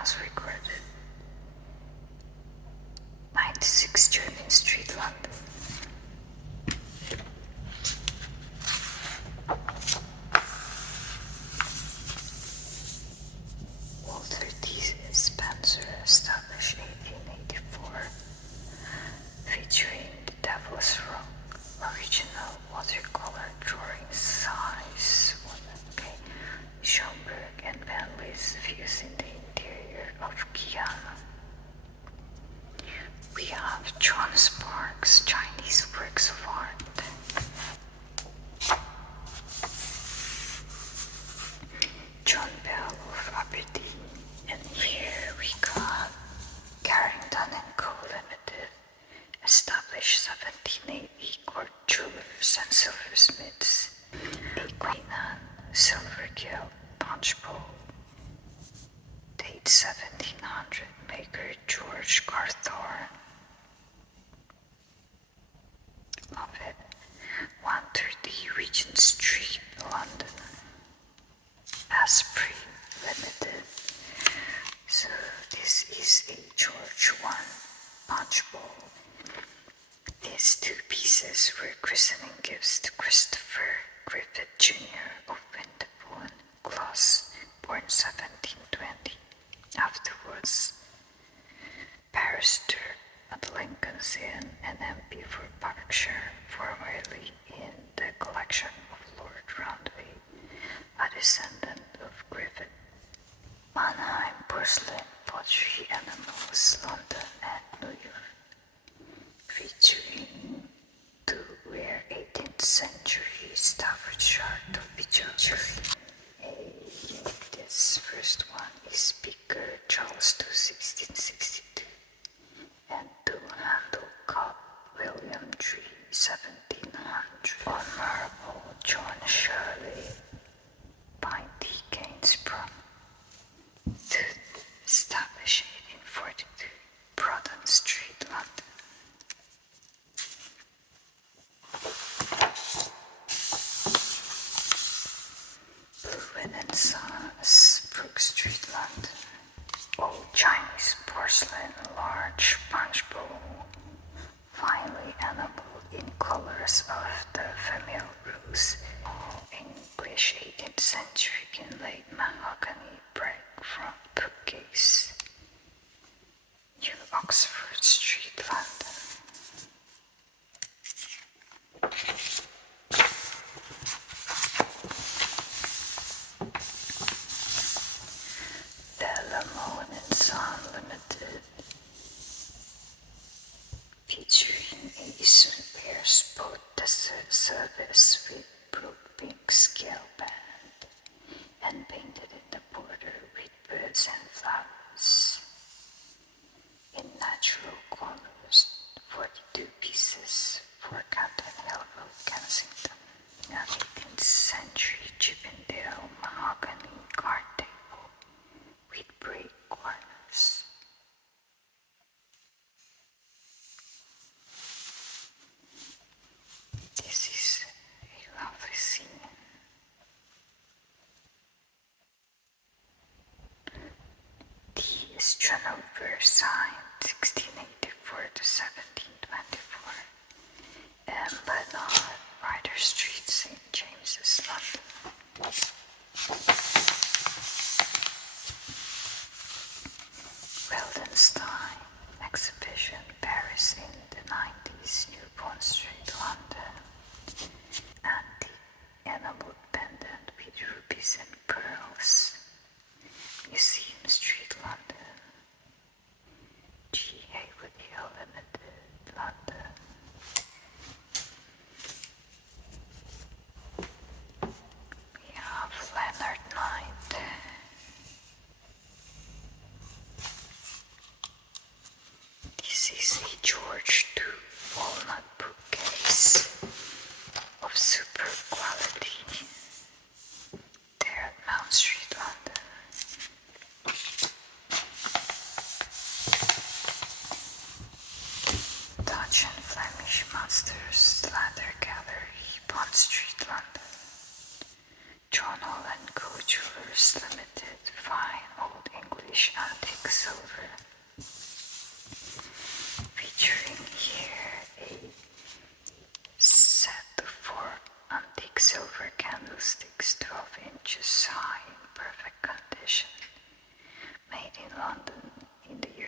as recorded. 96 Jermyn Street, London. Walter T. Spencer, established 1884, featuring The Devil's Rock, original watercolor drawing size 1. Schoenberg and Bentley's views in the interior of Guyana. We have John Sparks' Chinese works of art. John Bell of Aberdeen. And here we got Carrington and Co. Limited, established 1780, court jewelers and silversmiths. A Queen Anne silver gilt punch bowl. Date 1700, maker George Carthorne. Love it. 130 Regent Street, London. Asprey Limited. So this is a George I punch bowl. These two pieces were christening gifts to Christopher Griffith Jr. of Winterbourne, Gloss, born 1720. Afterwards, barrister at Lincoln's Inn and MP for Berkshire, formerly in the collection of Lord Roundway, a descendant of Griffith. Mannheim Porcelain, Pottery, Animals, London and New York, featuring two rare 18th century Staffordshire jewelry. This first one is Speaker Charles II, 1662, and two-handle cup William III, 1700. On marble, John Shirley, by D. Gainsborough. Established 1842, Broughton Street, London. Blue and Sons, Brook Street, London. Old Chinese porcelain, large punch bowl, finely enameled in colors of the female rose. English 18th century inlaid mahogany brick front bookcase. New Oxford Street, London. Lamone and Son Limited, featuring a St. boat service with Brookpink scale band and painted in the border with birds and flowers in natural colors. 42 pieces for Canton Hill Road, Kensington. An 18th century Chippendale mahogany card table with break corners. This is a lovely scene. The Astronomer signed 1684 to 1724, and Bernard Ryder Street, St. James's, London. Wildenstein exhibition, Paris in the 90s, New Bond Street, London. Antique enameled pendant with rubies and pearls, Museum Street, London. G. Haywood Hill Limited, London. We have Leonard Knight. This is a George II walnut bookcase of super quality. There at Mount Street, London. Dutch and Flemish Masters Ladder Gallery, Bond Street, London. John Hall and Co. Jewelers Limited, fine old English antique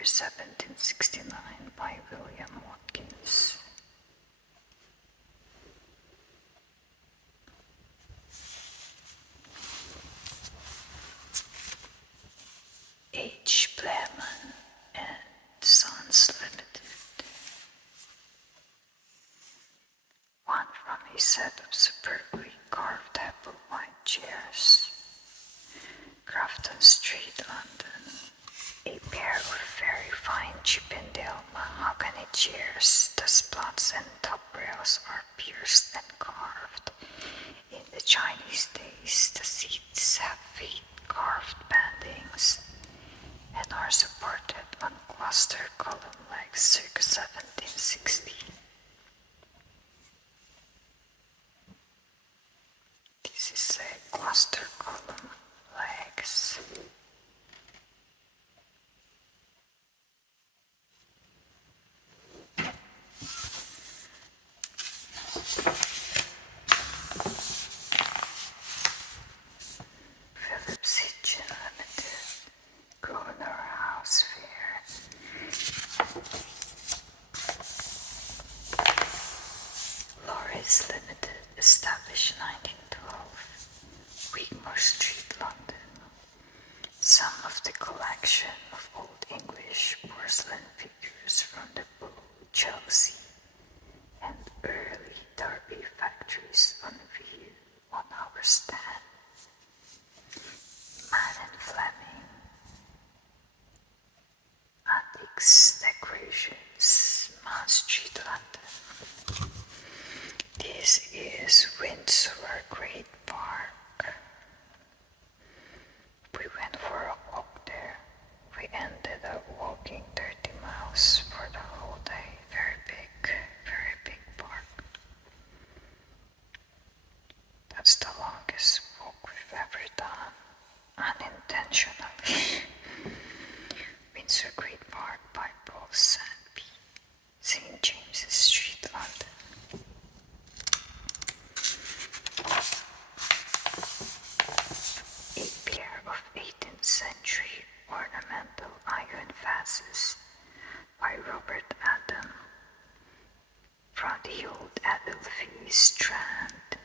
1769 by William Watkins. H. Bleman and Sons Limited. One from a set of superbly carved apple white chairs. Grafton Street, London. A pair of very fine Chippendale mahogany chairs. The spots and top rails are pierced and carved. In the Chinese days, the seats have feet carved bandings and are supported on cluster column legs circa 1760. This is a cluster column legs. Philips Hitchin Limited, Grosvenor House Fair. Loris Limited, established 1912, Wigmore Street, London. Some of the collection of Old English porcelain figures from the Bow, Chelsea, and early Derby factories on view on our stand. Man and Fleming, Antiques Decorations, Mount Street, London. This is Windsor Great Park. We went for a walk there. We ended up walking 30 miles for the whole day. Very big park. That's the longest walk we've ever done, unintentionally. Windsor Great Park by Paul Sandby, St. James's Street, London. A pair of 18th century ornamental iron vases by Robert Adam from the old Adelphi Strand.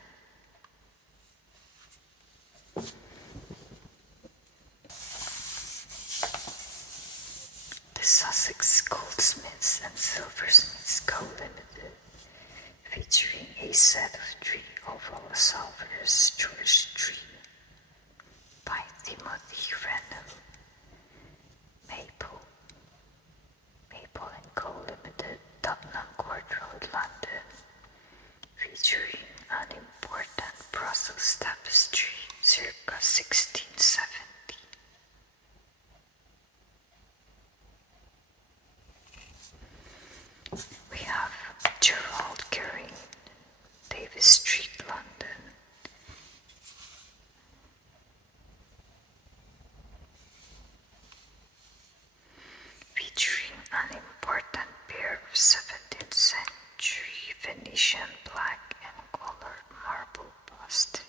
The Sussex Goldsmiths and Silversmiths Co. Limited, featuring a set of 3 oval salvers George Tree by Timothy Renham. Maple and Co. Limited, Tottenham Court Road, London, featuring an important Brussels tapestry circa 1670. We have Gerald Green, Davis Street, London. Featuring an important pair of 17th century Venetian black and colored marble bust.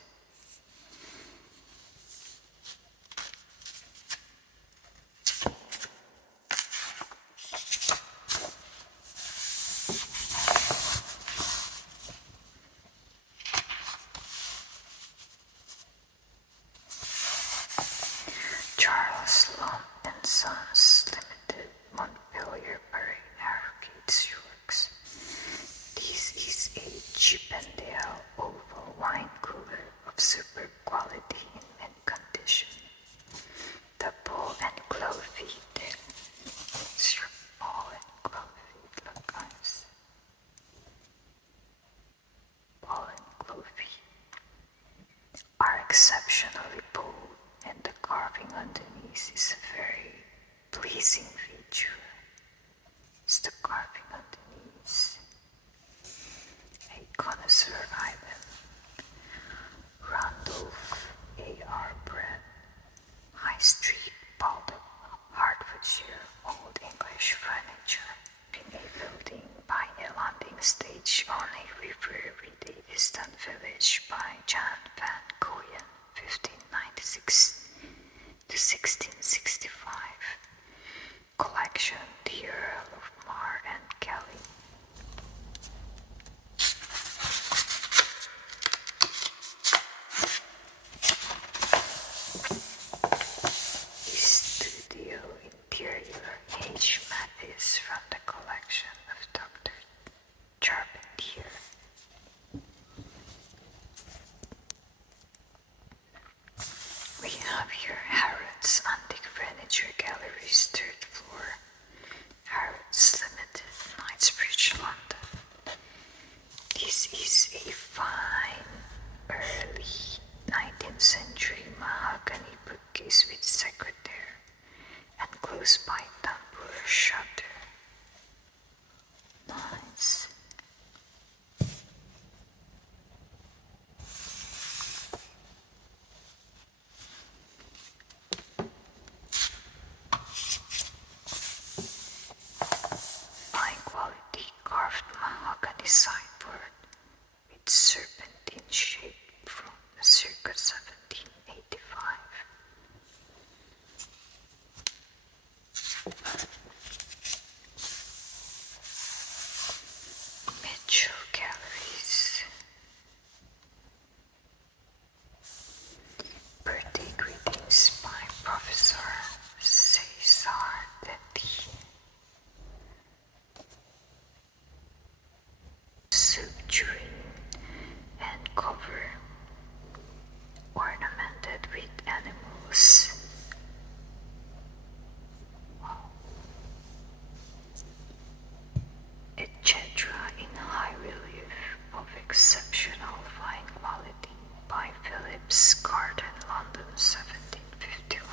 Charles Lumb and Sons Limited, Montpelier, Bury, Harrogate, Yorks. This is a Chippendale oval wine cooler of superb quality in mint condition. The ball and claw feet. It's your ball and claw feet, look guys. Ball and claw feet are exceptionally bold, and the carving underneath is a very pleasing feature. It's the carving underneath. A Connoisseur item. Randolph A.R. Bread, High Street, Baldock, Hertfordshire, Old English furniture. In a building by a landing stage on a river with a distant village by Jan van Goyen, 1596 to 1665. collection, the Earl of Mar and Kelly. Studio Interior H. Mathis from the collection of Dr. Charpentier. We have here Harrods Antique Furniture Gallery's third floor. Harrods Limited, Knightsbridge, London. This is a fine early 19th century mahogany bookcase with secretary and close by tambour shutter. Nice. Fine quality carved mahogany sideboard with serpentine shape from circa 1785. Mitchell Galleries. Birthday greetings by Professor Cesar Detti. Subterranean and cover ornamented with animals. Wow. Etc. in high relief of exceptional fine quality by Phillips Garden, London, 1751.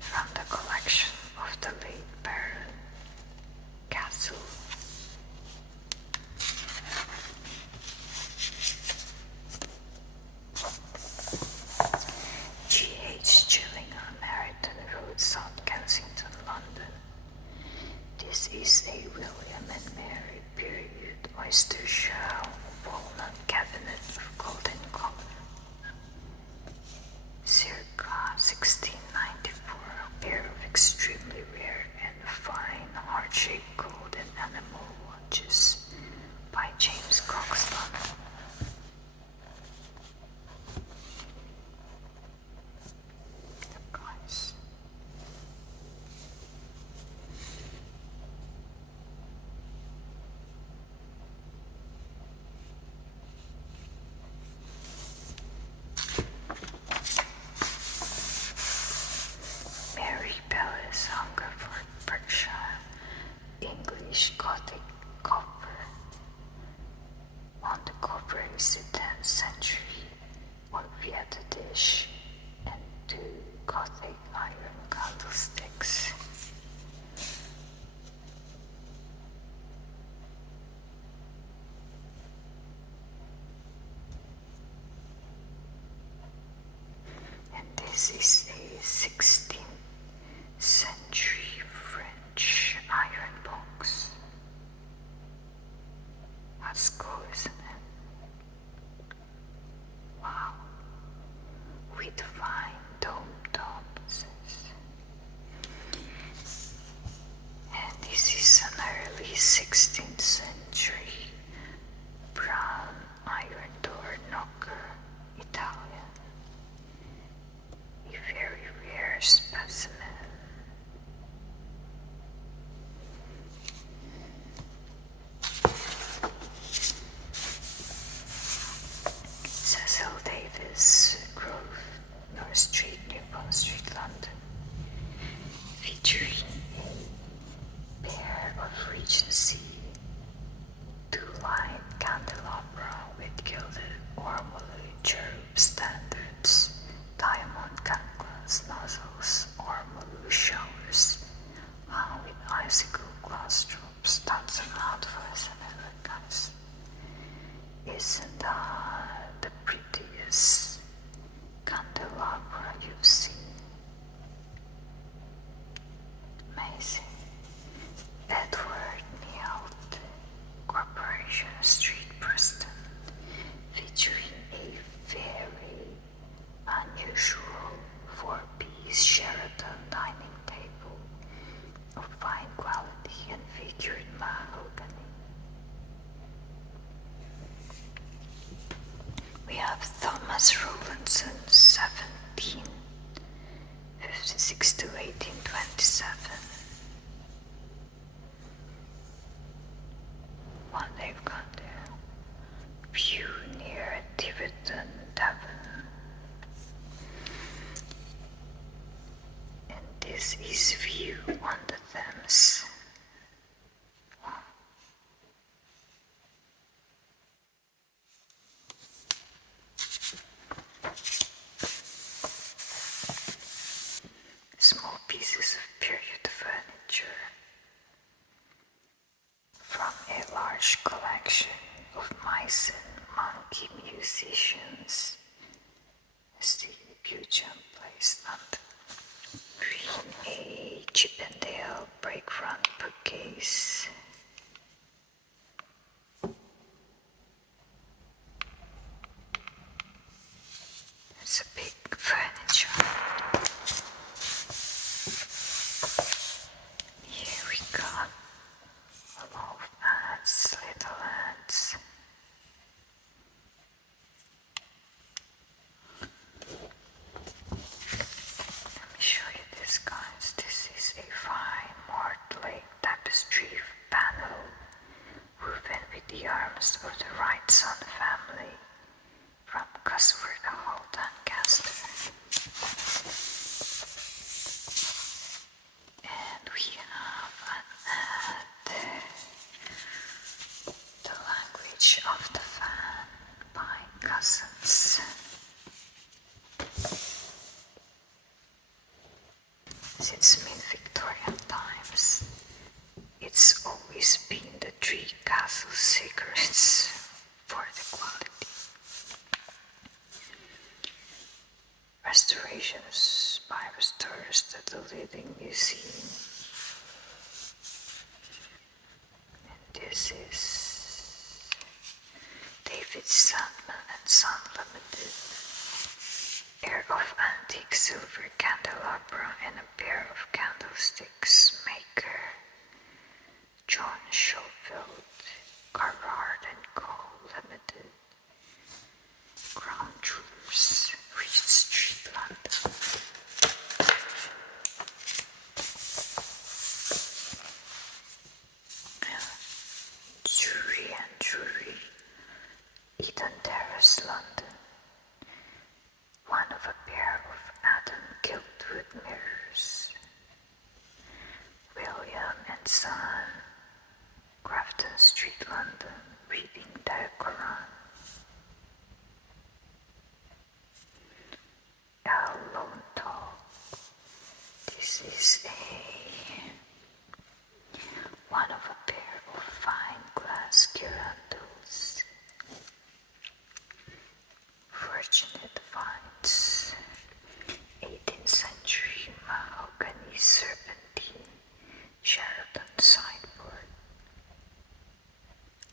From the collection of the late Baron Castle. G.H. Gillingham, Harrington Road, South Kensington, London. This is a William and Mary period oyster shell walnut cabinet of golden color. Circa 1694, a pair of extremely rare and fine heart-shaped golden animal watches by James Croxton. Guys. Mary Palace, Hungerford, Berkshire, English Gothic copper. On the copper is the 10th century Orvieto dish and 2 Gothic iron candlesticks. And this is a 16th century French iron box. That's cool, isn't it? Wow. With fine dome tops. And this is an early 16th century brown iron door knocker, Italian. A very rare specimen. Cecil Davis, Grove, North Street, New Bond Street, London, featuring a pair of Regency 2-line candelabra with gilded ormolu cherub standards, diamond glass nozzles, ormolu showers, hung with icicle glass drops. That's an outfit, isn't it, guys? Isn't that the prettiest candelabra you've seen? Amazing. Edward Nealt, Corporation Street, Preston, featuring a very unusual 4-piece Sheraton dining table 1806 to 1827. One they've got there. View near Tiverton, Devon. And this is view on the Thames. Small pieces of period furniture from a large collection of mice and monkey musicians. Steve Buchan Place, London. Green A Chippendale breakfront bookcase. It's a big furniture. Here we got a lot of ads, little ads. Let me show you this, guys. This is a fine mortlake tapestry panel woven with the arms of the Wrightson family from Cosworth Hall, Doncaster. And we have an ad, The Language of the Fan by Cousins. Since mid-Victorian times, it's always been the Three Castles cigarettes for the quality. Restorations by restorers at the Leading Museum. And this is David Sandman and Son Limited. Pair of antique silver candelabra and a pair of candlesticks. Maker John Schofield, Carrard and Co. Limited. Crown Jewelers, Regent Street, London. Drury and Drury, Eden Terrace, London. One of a pair of Adam Giltwood mirrors. William and Son, Grafton Street, London, reading the Quran. Al Lontal. This is one of a pair of fine glass girandels. Fortunate finds. 18th century mahogany serpentine Sheraton sideboard.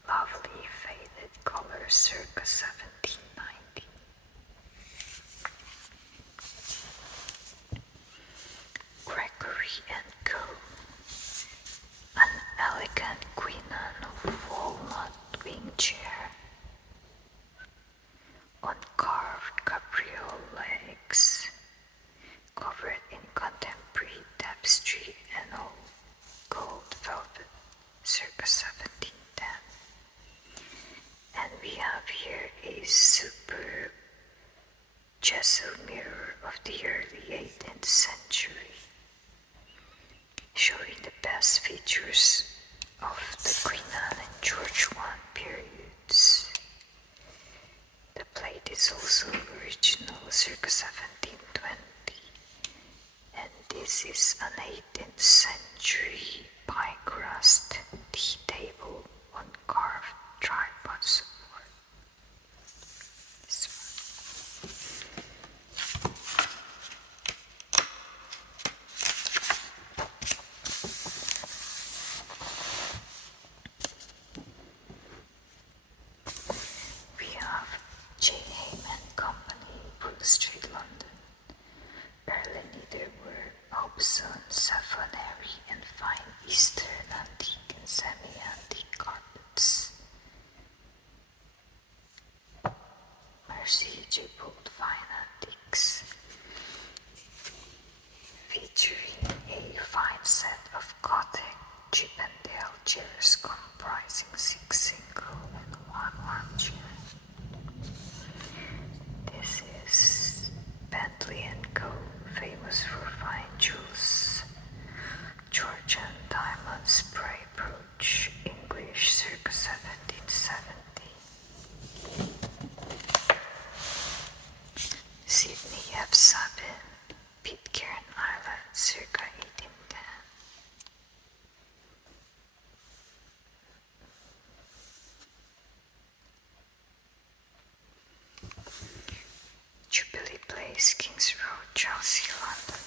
Lovely faded color circa 1790. Gregory and Co. An elegant queenan of walnut wing chair on carved cabriole legs, covered in contemporary tapestry and all gold velvet, circa 1710. And we have here a superb gesso mirror of the early 18th century, showing the best features of the Queen Anne and George I periods. The plate is also original, circa 1720, and this is an 18th century pie crust tea table on carved tripod support. This we have J. Hayman Company, Bull Street, London. Early needlework, Hobson, Savonary, and fine Eastern antique and semi-antique carpets. Mercy J. Bold Fine Antiques. We 1810. Jubilee Place, Kings Road, Chelsea, London.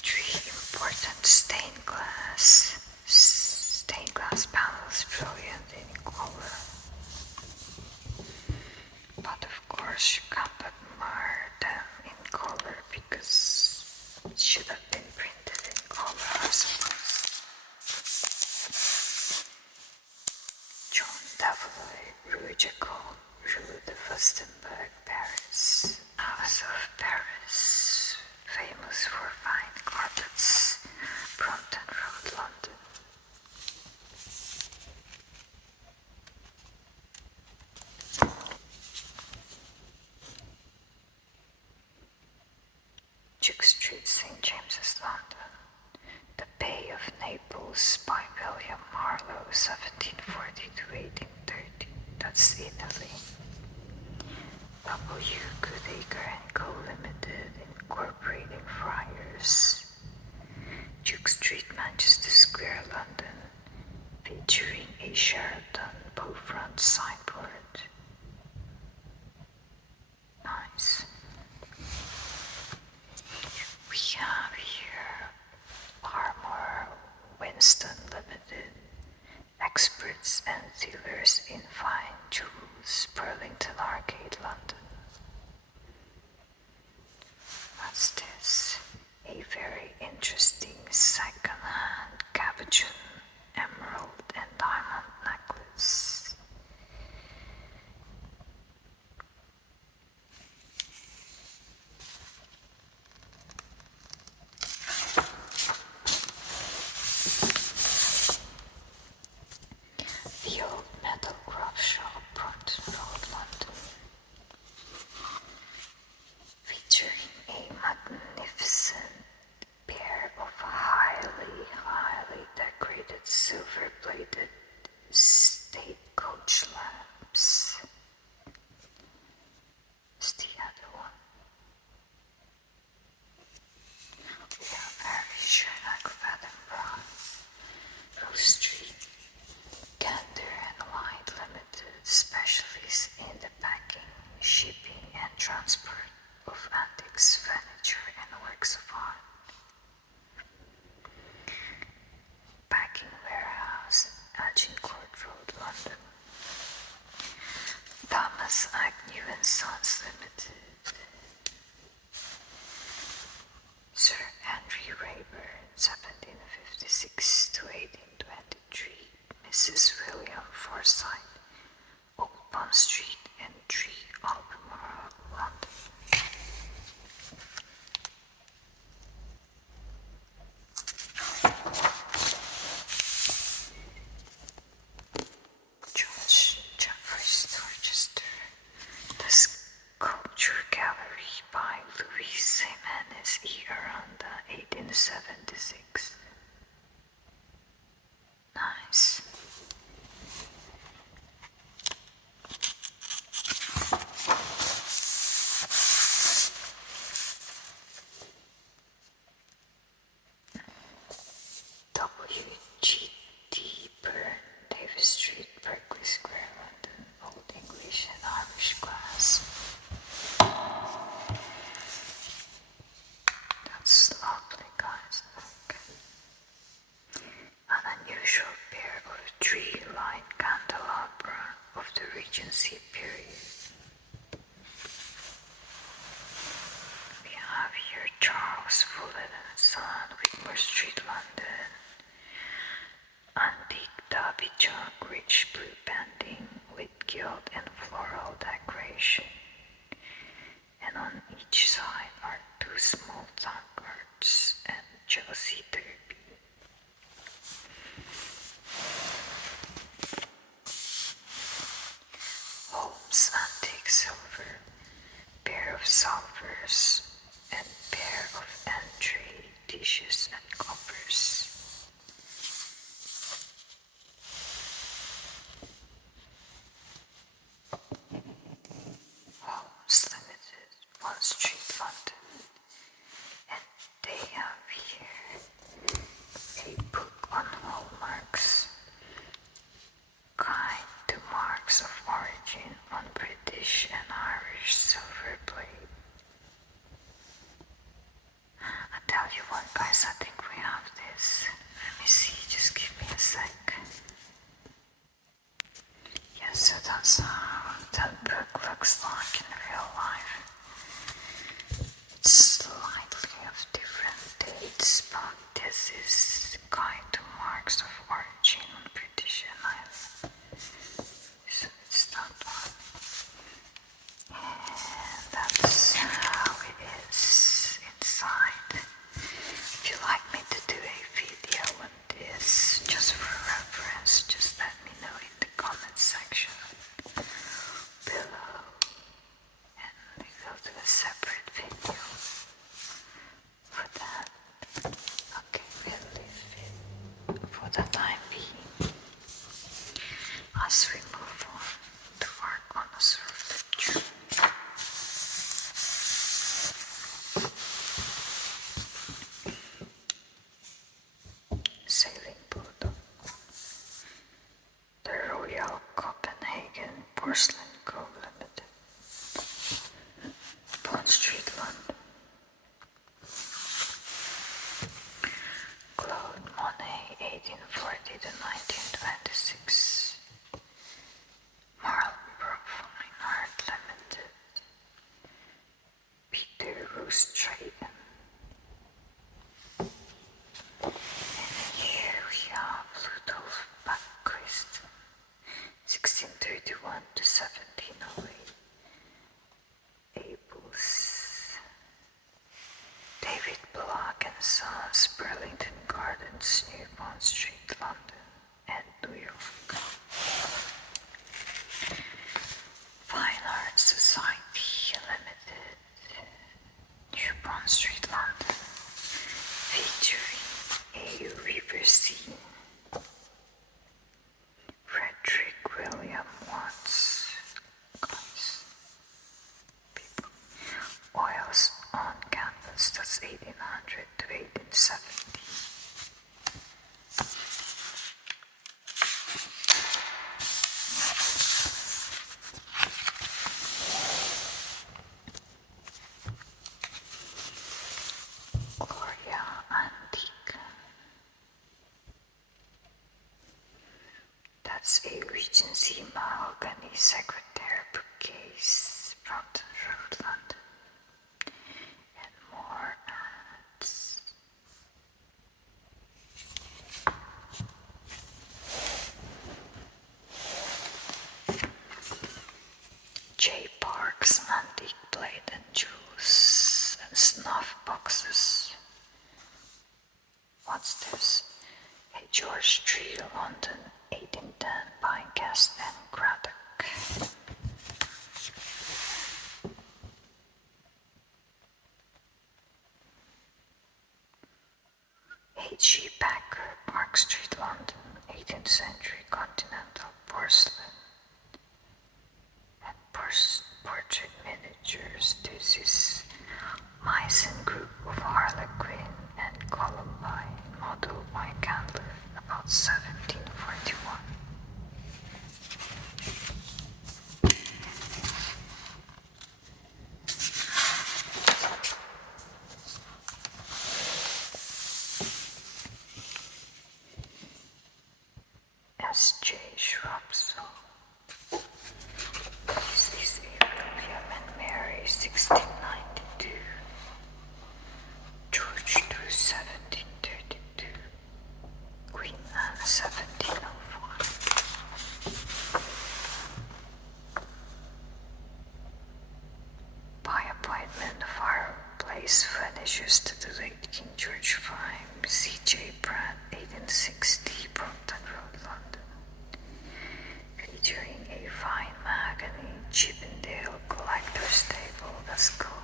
3 important stained glass panels, brilliant in color. But of course you can't admire them in color because it should have been printed in color, I suppose. John Davaloy, Rue Jacob, Rue de Fustenberg, Paris. House of Paris, famous for fine carpets, Brompton Road, London. Duke Street, St. James's, London. The Bay of Naples by William Marlowe, 1740 to 1830. That's Italy. W. Goodacre and Co. Limited, incorporating Friars. Duke Street, Manchester Square, London, featuring a Sheraton bow-front sideboard. Nice. We have here Armour Winston Limited, experts and dealers in fine jewels, Burlington Arcade, London. What's this? A very interesting second-hand cabochon, emerald and diamond necklace. The Old Metal Craft Shop, Brompton Road, London, featuring a magnificent pair of highly decorated silver-plated stagecoach lamps. Is the other one? We have Harry Sherlock of Edinburgh, Rose Street, Gander and White Limited, specialists in the packing, shipping and transport of antiques, furniture and works of art. Packing warehouse, Agincourt Road, London. Thomas Agnew and Sons Limited. Sir Henry Rayburn, 1756 to 1823. Mrs. William Forsyth, Old Bond Street and 3 Albemarle, London. George Jeffreys, Dorchester. The Sculpture Gallery by Luis Jimenez y Aranda, 1876. Nice. W.G.T. Byrne, Davis Street, Berkeley Square, London, Old English and Irish glass. That's lovely, guys. Look. An unusual pair of 3-line candelabra of the Regency period. We have here Charles Fullen and Son, Whitmore Street, London. Antique Derby jug, rich blue banding with gilt and floral decoration. And on each side are 2 small tankards and Chelsea Derby. Holmes Antique Silver, pair of salvers and pair of entry dishes and coppers. Holmes Limited, 1 Street. Street, London. And they have here a book on hallmarks, guide to marks of origin on British and Irish silver plate. I tell you what, guys, I think we have this. Let me see, just give me a sec. Yeah, so that's how that book looks like in real life. It's slightly of different dates, but this is Guide to Marks of Origin on British and Ireland. So it's that one. And that's how it is inside. If you like me to do a video on this, just for reference, just let me know in the comment section below, and we will do a separate video for that. Okay, we'll leave it for the time being as we move on to our Connoisseur picture. Sailing boat. The Royal Copenhagen Porcelain Co. Limited, Bond Street, London. Claude Monet, 1840 to 1926. Marlborough Fine Art Limited. Peter Roostrayton. And here we have Rudolf Bacquist, 1631 to 1708. Abels. David Block and Sons, Burlington Gardens, New Bond Street, London and New York. Fine Art Society Limited, New Bond Street, London, featuring a river scene. Frederick William Watts. Guys, people. Oils on canvas, that's 1800 to 1870. Gloria Antique. That's a Regency mahogany secretary bookcase, Brompton Road, London. And more ads. J. Park's Antique Plate and Jewels and Snuff Boxes. What's this? A George Tree, London, 1810 by Guest and Craddock. H.G. Packer, Park Street, London, 18th century continental porcelain and portrait miniatures. This is Meissen Group of Harlequin and Columbine, modeled by Candler, about 1741. S.J. Shrubsole. This is a William and Mary, 1692. George II, 1732. Queen Anne, 1705. By appointment, fireplace finishes to the late King George V. C.J. Pratt, 1860, Brompton Road, London. Featuring a fine mahogany Chippendale collector's table. That's cool.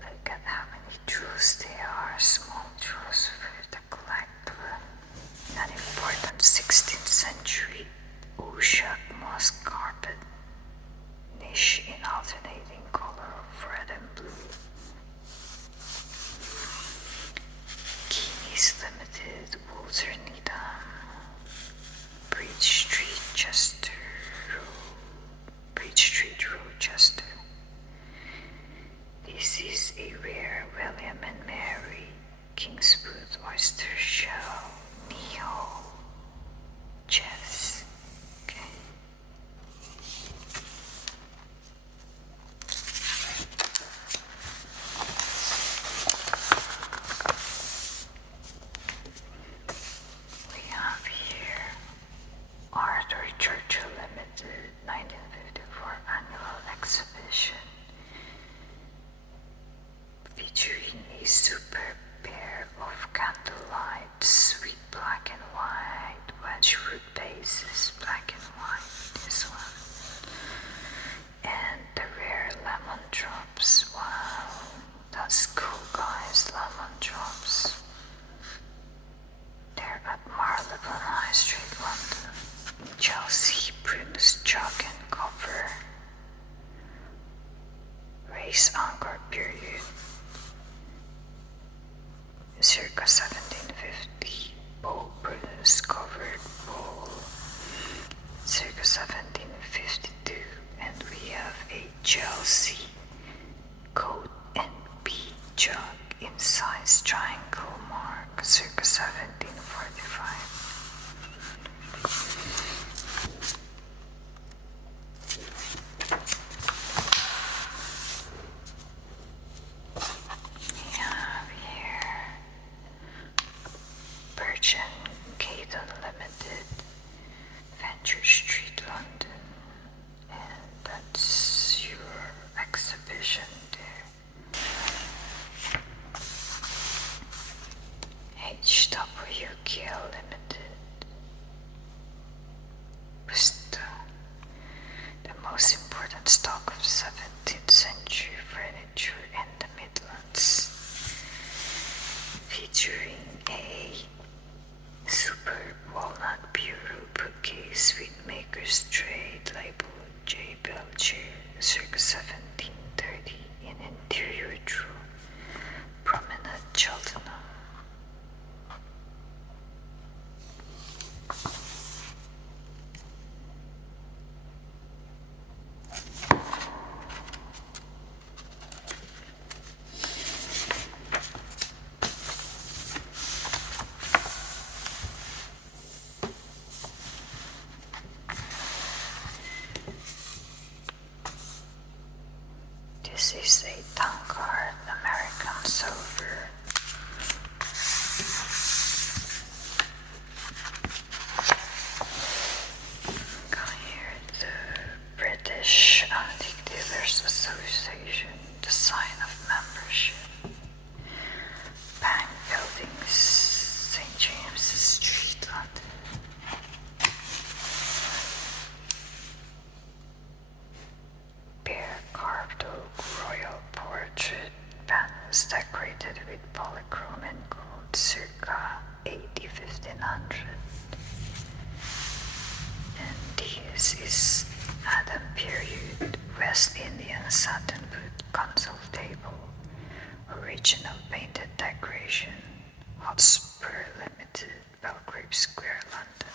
Look at how many jewels there are. Small jewels for the collector. An important 16th century Ushak moss carpet. Niche in alternating color of red and blue This is a rare William and Mary Kingswood oyster shell Neo chess. Okay. We have here Arthur Churchill Limited 1954 annual exhibition featuring a superb pair of candlelight, sweet black and white, wedgwood bases, black and white, this one, and the rare lemon drops. Wow, that's cool, guys, lemon drops. They're at Marylebone High Street, London. Chelsea Bruce jug and cover. Race anchor period. Circa 1750. Bowl Bruce covered bowl. Circa 1752. And we have a Chelsea coat and B jug in size triangle mark. Circa 1745. Limited, Venture Street, London, and that's your exhibition there. HWKL Limited, Bristol, the most important stock of 17th century furniture in the Midlands, featuring a superb walnut bureau bookcase with maker's trade labeled J. Bell chair, circa 1730, in interior drawer, prominent Cheltenham. This is a Tankard American silver. Got here the British Antique Dealers Association, the sign of membership. Bank Buildings, St. James's Street, London. Bear carved oak royal portrait panels decorated with polychrome and gold, circa AD 1500. And this is Adam period West Indian satinwood console table, original painted decoration, Hotspur Limited, Belgrave Square, London.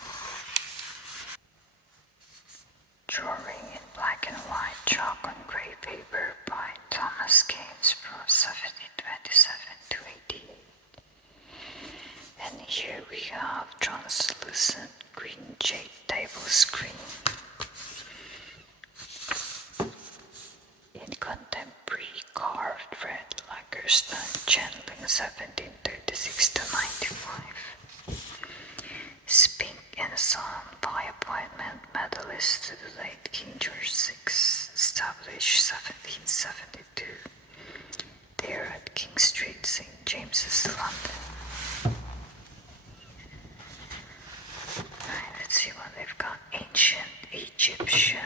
Drawing in black and white chalk on grey paper by Thomas Keynes from 1727 to 88. And here we have translucent green jade table screen in contemporary carved red lacquer stone channeling 1736 to 95. Spink and Son by appointment medalist to the late King George VI, established 1772. There at King Street, St. James's, London. Alright, let's see what they've got. Ancient Egyptian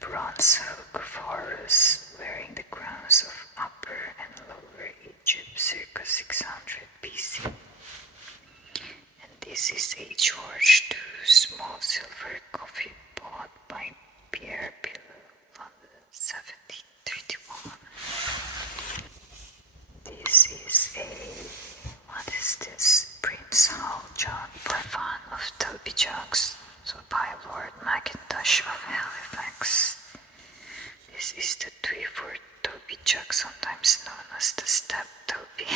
bronze hook of Horus wearing the crowns of Upper and Lower Egypt, circa 600 BC. And this is a George II small silver coffee pot by Pierre Pillow, London, 1731. This is a, what jug, sometimes known as the step toby.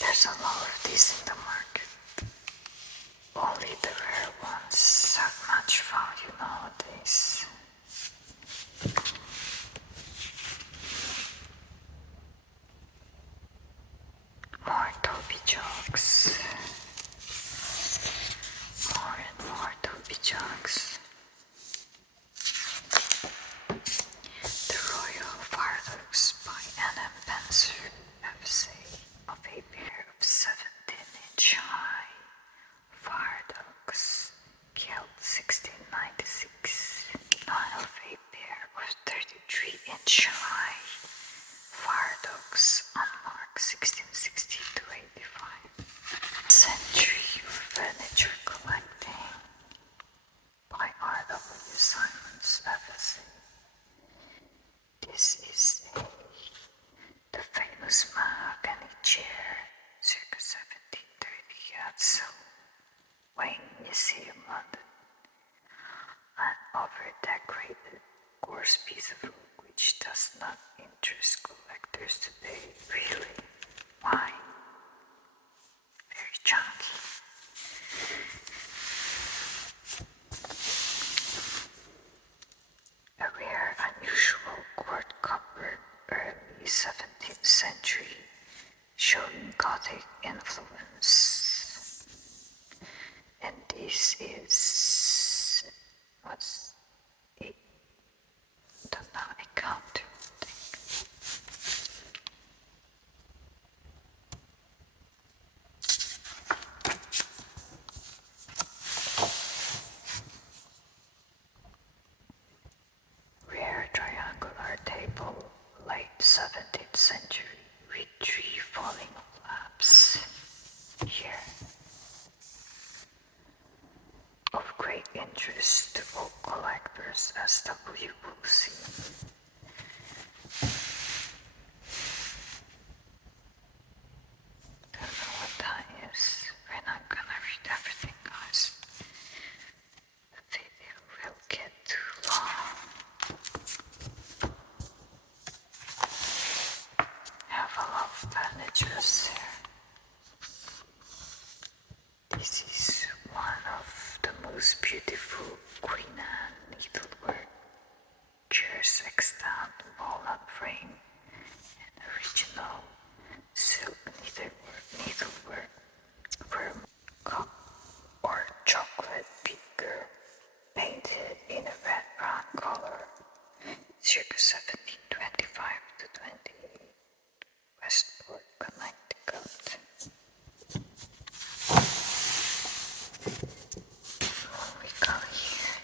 There's a lot of these in the market. Only the rare ones have much value nowadays. More toby jugs. More and more toby jugs. The Royal Fardox by N.M. Penser FSA of a pair of 17-inch high Fardox killed 1696. None of a pair of 33-inch high Fardox unmarked 1660 to 85. Century of Furniture Collecting by R.W. Simons FSA. This is the famous mahogany chair, circa 1730 at Wayne Museum, London. An over-decorated, coarse piece of oak which does not interest collectors today. Really? Why? Very chunky. A rare, unusual court cupboard, early 17th century, showing Gothic influence. And this is what's it? Don't know, I can't think. Rare triangular table, late 17th century, with 3 falling flaps. Here. Of great interest to all collectors, as W will see. Don't know what that is. We're not gonna read everything, guys. The video will get too long. Have a lot of bandages here. This is one of the most beautiful Queen Anne needlework chairs, extant walnut frame and original silk needlework for cup or chocolate beaker, painted in a red-brown color, circa 1725 to 28, Westport, Connecticut. We got here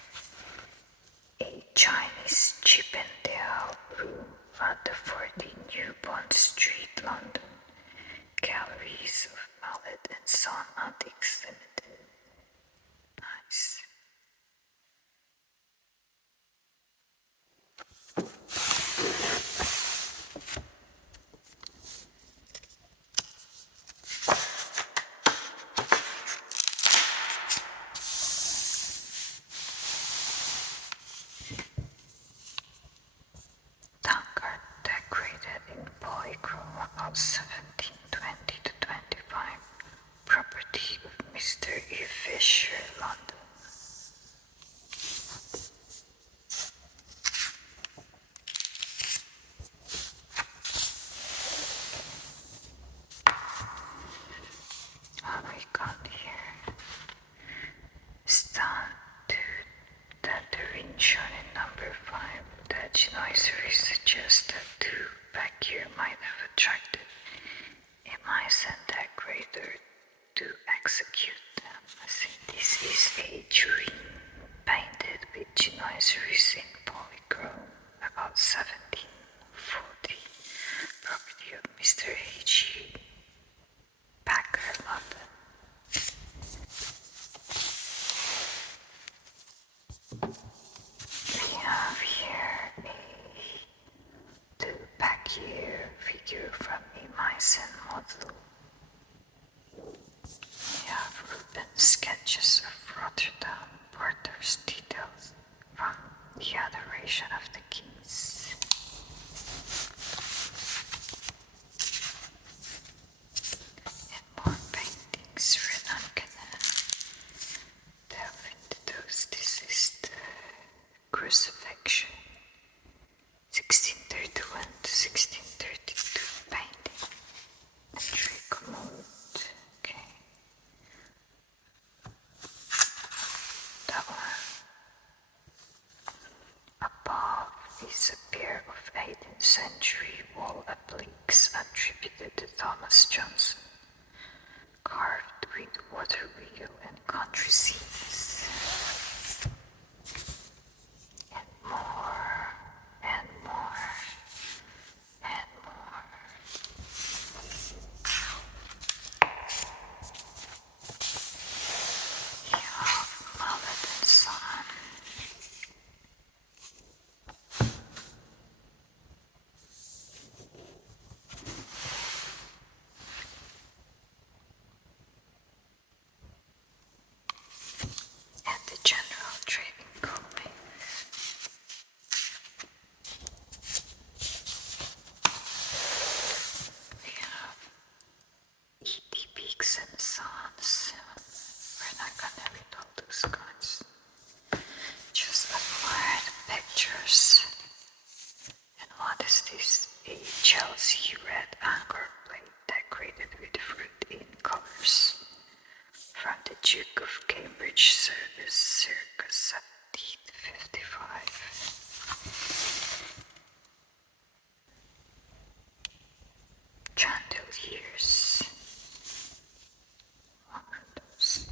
a Chinese Chippendale room at the 14 New Bond Street, London. Galleries of Mallet and Son Antiques Limited. Nice. Tankard decorated in polychrome about 1720 to 25. Property of Mr. E. Fisher, London. What we got here? Stand to that the ring shown in number 5. The Connoisseur suggests that 2 back here might have attracted a Mycen decorator to execute them. This is a dream painted with Connoisseurs in polychrome, about 1740. Property of Mr. H.E. Packer, London. We have here a 2-pack-year figure from a Mycen model. We have Rubens sketches of Rotterdam, Porter's details, Coronation of the Kings. And more paintings. Renan Canal. Delve into those. This is the Crucifixion. 1631 to 1632 painting. Entry commode. Okay. That one. Above is a pair of 18th century wall appliques attributed to Thomas Johnson, carved with water wheel and country scenes. And more, and more, and more. Yeah, Mullet and Son. And the General Trading Company. We have E.T. Peaks and Sons. We're not gonna read all those guys. Just admire the pictures. And what is this? A Chelsea red anchor plate decorated with fruit in colors. From the Duke of Cambridge service circa 1755. Chandeliers. What are those?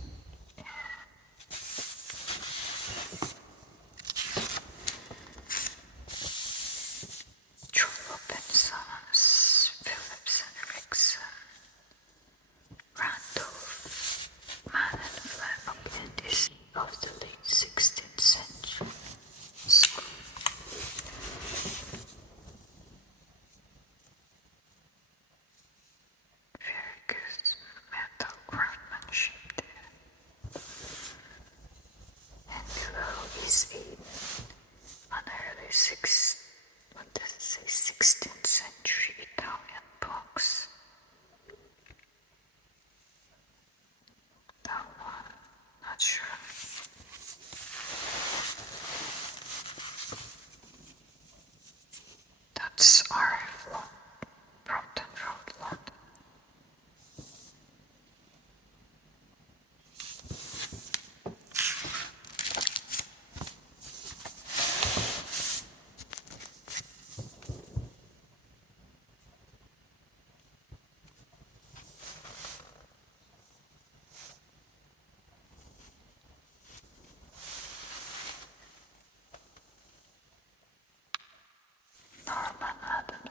Trollope and Sons, Phillips and Erickson, Randolph, Man and Fleming, and is of the late 16th century. Very good metal craftsmanship there. And below is an early 16th century Italian box. That one, not sure. That's R.F. Long, Brompton Road, London. Norman Adams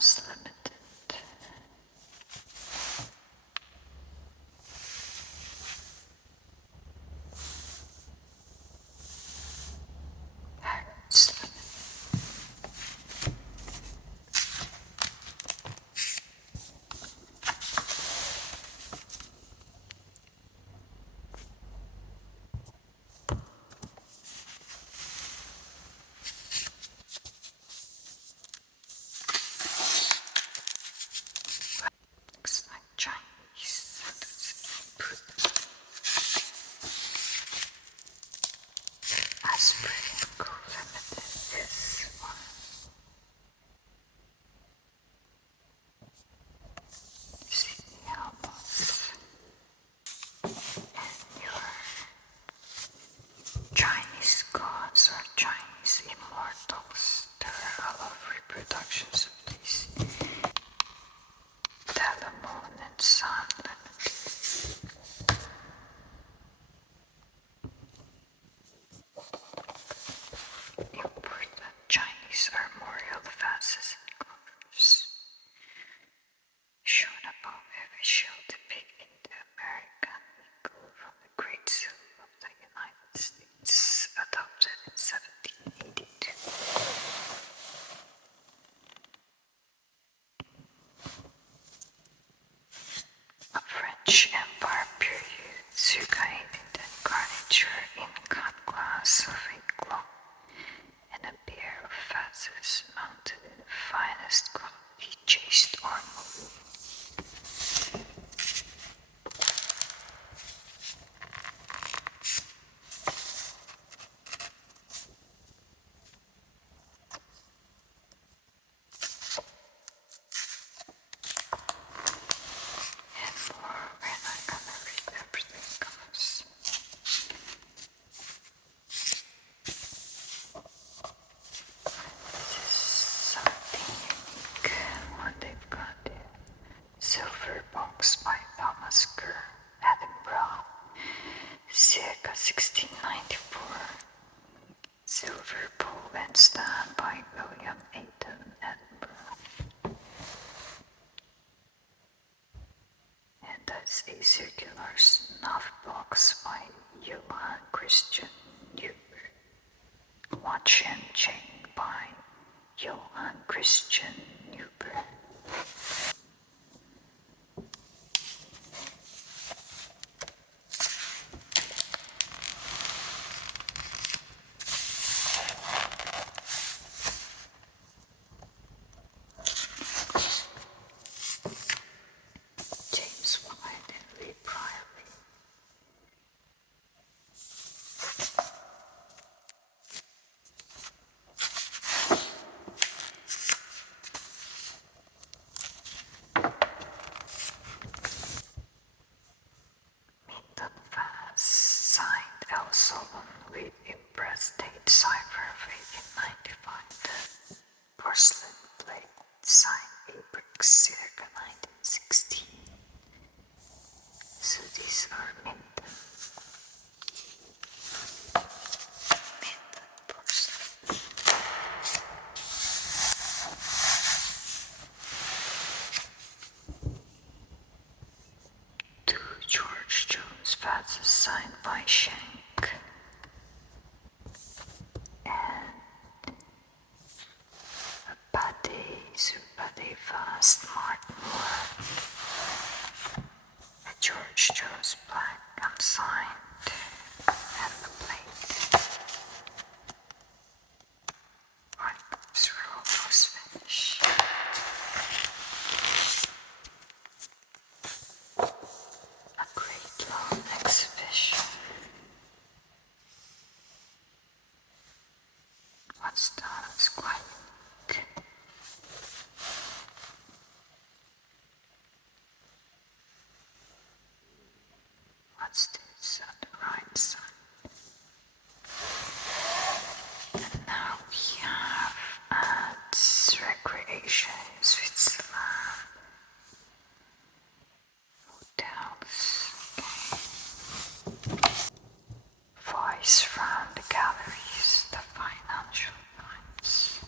Stand by William Ayton Edinburgh. And that's a circular snuff box by Johann Christian Newberg. Watch and Chain by Johann Christian Newberg. James White and Lee Priory. Minton Vase, signed L. Sullivan with impressed date cipher in 95. The porcelain plate, signed Abrix circa 1916. So these are Minton. Minton porcelain. Two George Jones vases signed by Schenck. And a Pate vase Martin Moore. A George Jones black unsigned. And the plate. Items were almost finished. A great long exhibition. What's done is quite neat. What's this on the right side? And now we have ads, recreation in Switzerland, hotels, voice from the galleries, the Financial Times.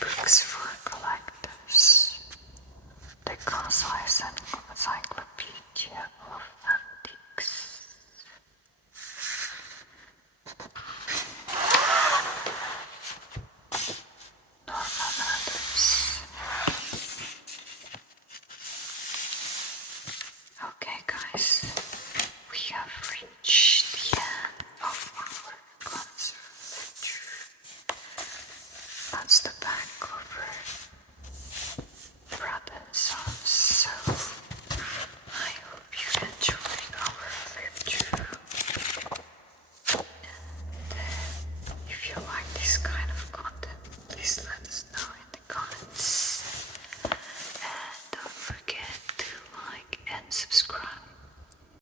Books for collectors. The Connoisseur Encyclopedia of Antiques. Norman Adams. Okay guys, we have reached the end of our Connoisseur. That's the back cover. Brad and Sons. So